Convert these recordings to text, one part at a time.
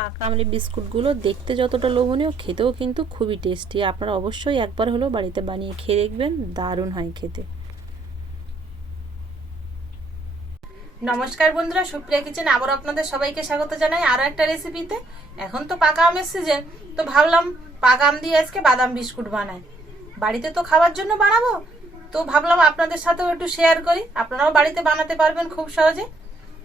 পাকা আমলি বিস্কুটগুলো দেখতে যতটা লোভনীয়, খেতেও কিন্তু খুবই টেস্টি। আপনারা অবশ্যই একবার হলেও বাড়িতে বানিয়ে খেয়ে দেখবেন, দারুণ হয় খেতে। নমস্কার বন্ধুরা, সুপ্রিয়া কিচেন আবার আপনাদের সবাইকে স্বাগত জানাই আরো একটা রেসিপিতে। এখন তো পাকা আমের সিজন, তো ভাবলাম পাকা আম দিয়ে আজকে বাদাম বিস্কুট বানাই। বাড়িতে তো খাওয়ার জন্য বানাবো, তো ভাবলাম আপনাদের সাথেও একটু শেয়ার করি, আপনারাও বাড়িতে বানাতে পারবেন খুব সহজে।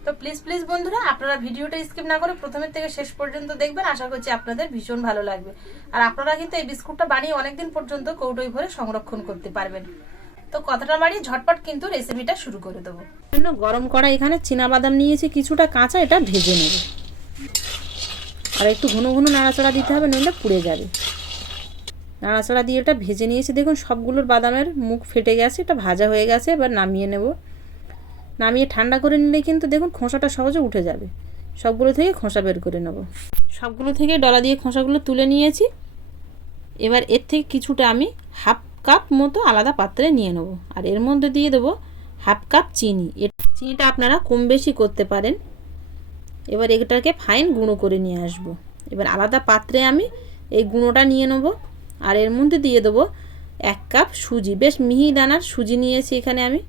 তো প্লিজ প্লিজ বন্ধুরা, আপনারা ভিডিওটা স্কিপ না করে প্রথমের থেকে শেষ পর্যন্ত দেখবেন। আশা করছি আপনাদের ভীষণ ভালো লাগবে। আর আপনারা কিন্তু এই বিস্কুটটা বানিয়ে অনেকদিন পর্যন্ত কৌটোয় ভরে সংরক্ষণ করতে পারবেন। তো কথাটা বাড়ি ঝটপট কিন্তু রেসিপিটা শুরু করে দেবো। গরম করা এখানে চীনা বাদাম নিয়েছি কিছুটা কাঁচা, এটা ভেজে নেব। আর একটু ঘন ঘন নাড়াচাড়া দিতে হবে, নইলে পুড়ে যাবে। নাড়াচাড়া দিয়ে এটা ভেজে নিয়েছি। দেখুন সবগুলোর বাদামের মুখ ফেটে গেছে, এটা ভাজা হয়ে গেছে। এবার নামিয়ে নেব। নামিয়ে ঠান্ডা করে নিলে কিন্তু দেখুন খোসাটা সহজে উঠে যাবে। সবগুলো থেকে খোসা বের করে নেব। সবগুলো থেকে ডলা দিয়ে খোসাগুলো তুলে নিয়েছি। এবার এর থেকে কিছুটা আমি হাফ কাপ মতো আলাদা পাত্রে নিয়ে নেব। আর এর মধ্যে দিয়ে দেবো হাফ কাপ চিনি। চিনিটা আপনারা কম বেশি করতে পারেন। এবার এটাকে ফাইন গুঁড়ো করে নিয়ে আসব। এবার আলাদা পাত্রে আমি এই গুঁড়োটা নিয়ে নেব। আর এর মধ্যে দিয়ে দেবো 1 কাপ সুজি, বেশ মিহি দানার সুজি নিয়েছি এখানে আমি,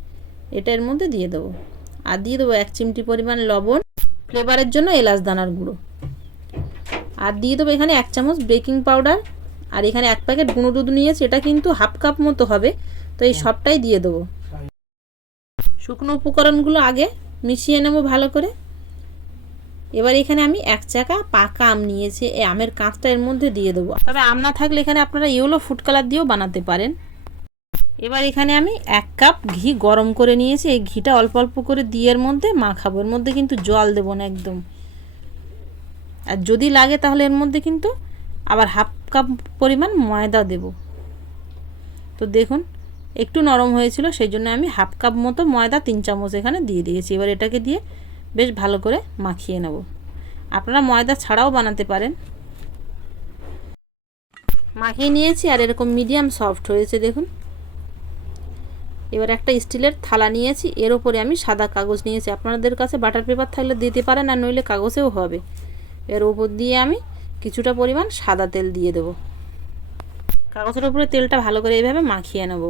এটা এর মধ্যে দিয়ে দেবো। আর দিয়ে দেবো 1 চিমটি পরিমাণ লবণ, ফ্লেভারের জন্য এলাচ দানার গুঁড়ো। আর দিয়ে দেবো এখানে 1 চামচ বেকিং পাউডার। আর এখানে 1 প্যাকেট গুঁড়ো দুধ নিয়েছি, এটা কিন্তু হাফ কাপ মতো হবে, তো এই সবটাই দিয়ে দেবো। শুকনো উপকরণগুলো আগে মিশিয়ে নেব ভালো করে। এবার এখানে আমি 1 চাকা পাকা আম নিয়েছি, এই আমের কাঁচটা এর মধ্যে দিয়ে দেবো। তবে আম না থাকলে এখানে আপনারা ইয়েলো ফুড কালার দিয়েও বানাতে পারেন। এবার এখানে আমি 1 কাপ ঘি গরম করে নিয়েছি, এই ঘিটা অল্প অল্প করে দিয়ে এর মধ্যে মাখাবো। এর মধ্যে কিন্তু জল দেবো না একদম। আর যদি লাগে তাহলে এর মধ্যে কিন্তু আবার হাফ কাপ পরিমাণ ময়দা দেব। তো দেখুন একটু নরম হয়েছিল, সেই জন্য আমি হাফ কাপ মতো ময়দা 3 চামচ এখানে দিয়ে দিয়েছি। এবার এটাকে দিয়ে বেশ ভালো করে মাখিয়ে নেব। আপনারা ময়দা ছাড়াও বানাতে পারেন। মাখিয়ে নিয়েছি আর এরকম মিডিয়াম সফট হয়েছে দেখুন। এবার একটা স্টিলের থালা নিয়েছি, এর উপরে আমি সাদা কাগজ নিয়েছি। আপনাদের কাছে বাটার পেপার থাকলে দিতে পারেন, আর নইলে কাগজেও হবে। এর উপর দিয়ে আমি কিছুটা পরিমাণ সাদা তেল দিয়ে দেবো। কাগজের উপরে তেলটা ভালো করে এইভাবে মাখিয়ে নেব।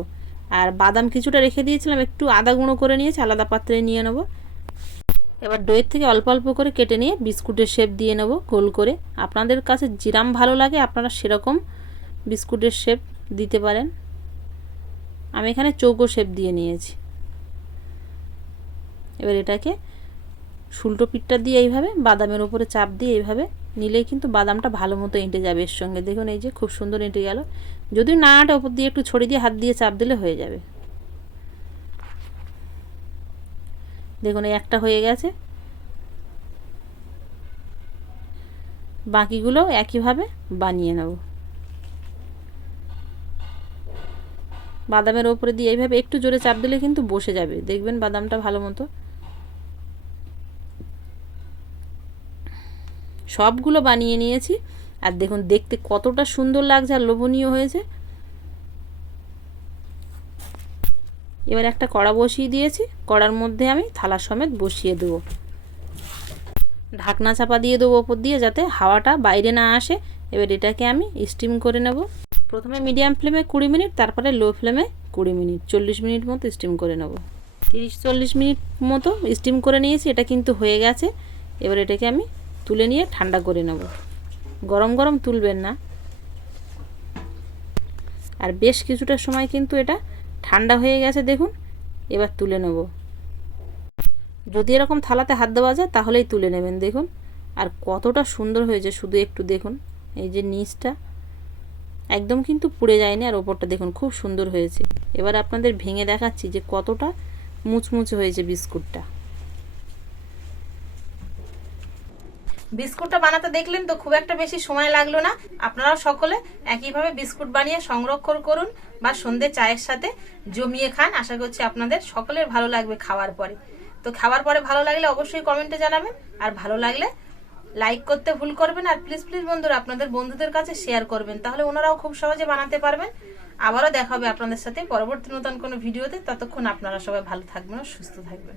আর বাদাম কিছুটা রেখে দিয়েছিলাম, একটু আদা গুঁড়ো করে নিয়েছি, আলাদা পাত্রে নিয়ে নেব। এবার দইয়ের থেকে অল্প অল্প করে কেটে নিয়ে বিস্কুটের শেপ দিয়ে নেব গোল করে। আপনাদের কাছে যেরকম ভালো লাগে আপনারা সেরকম বিস্কুটের শেপ দিতে পারেন। আমি এখানে চৌকো শেপ দিয়ে নিয়েছি। এবার এটাকে উল্টো পিঠটা দিয়ে এইভাবে বাদামের উপরে চাপ দিয়ে এইভাবে নিলেই কিন্তু বাদামটা ভালো মতো এঁটে যাবে এর সঙ্গে। দেখুন এই যে খুব সুন্দর এঁটে গেল। যদি না আটা উপর দিয়ে একটু ছড়িয়ে দিয়ে হাত দিয়ে চাপ দিলে হয়ে যাবে। দেখুন এই একটা হয়ে গেছে, বাকিগুলো একইভাবে বানিয়ে নেব। বাদামের ওপরে দিয়ে এইভাবে একটু জোরে চাপ দিলে কিন্তু বসে যাবে, দেখবেন বাদামটা ভালো মতো। সবগুলো বানিয়ে নিয়েছি। আর দেখুন দেখতে কতটা সুন্দর লাগছে আর লোভনীয় হয়েছে। এবার একটা কড়া বসিয়ে দিয়েছি, কড়ার মধ্যে আমি থালা সমেত বসিয়ে দেবো। ঢাকনা চাপা দিয়ে দেবো ওপর দিয়ে, যাতে হাওয়াটা বাইরে না আসে। এবার এটাকে আমি স্টিম করে নেব। প্রথমে মিডিয়াম ফ্লেমে 20 মিনিট, তারপরে লো ফ্লেমে 20 মিনিট, 40 মিনিট মতো স্টিম করে নেব। 30-40 মিনিট মতো স্টিম করে নিয়েছি, এটা কিন্তু হয়ে গেছে। এবার এটাকে আমি তুলে নিয়ে ঠান্ডা করে নেব। গরম গরম তুলবেন না। আর বেশ কিছুটা সময় কিন্তু এটা ঠান্ডা হয়ে গেছে দেখুন। এবার তুলে নেব। যদি এরকম থালাতে হাত দেওয়া যায় তাহলেই তুলে নেবেন। দেখুন আর কতটা সুন্দর হয়েছে, শুধু একটু দেখুন। এই যে নিচটা একদম কিন্তু পুড়ে যায়নি, আর ওপরটা দেখুন খুব সুন্দর হয়েছে। এবার আপনাদের ভেঙে দেখাচ্ছি যে কতটা মুচমুচে হয়েছে বিস্কুটটা। বিস্কুটটা বানাতে দেখলেন তো, খুব একটা বেশি সময় লাগলো না। আপনারাও সকলে একইভাবে বিস্কুট বানিয়ে সংরক্ষণ করুন বা সন্ধ্যে চায়ের সাথে জমিয়ে খান। আশা করছি আপনাদের সকলের ভালো লাগবে খাওয়ার পরে। তো খাওয়ার পরে ভালো লাগলে অবশ্যই কমেন্টে জানাবেন, আর ভালো লাগলে লাইক করতে ভুল করবেন। আর প্লিজ প্লিজ বন্ধুরা আপনাদের বন্ধুদের কাছে শেয়ার করবেন, তাহলে ওনারাও খুব সহজে বানাতে পারবেন। আবারও দেখা হবে আপনাদের সাথে পরবর্তী নতুন কোনো ভিডিওতে। ততক্ষণ আপনারা সবাই ভালো থাকবেন ও সুস্থ থাকবেন।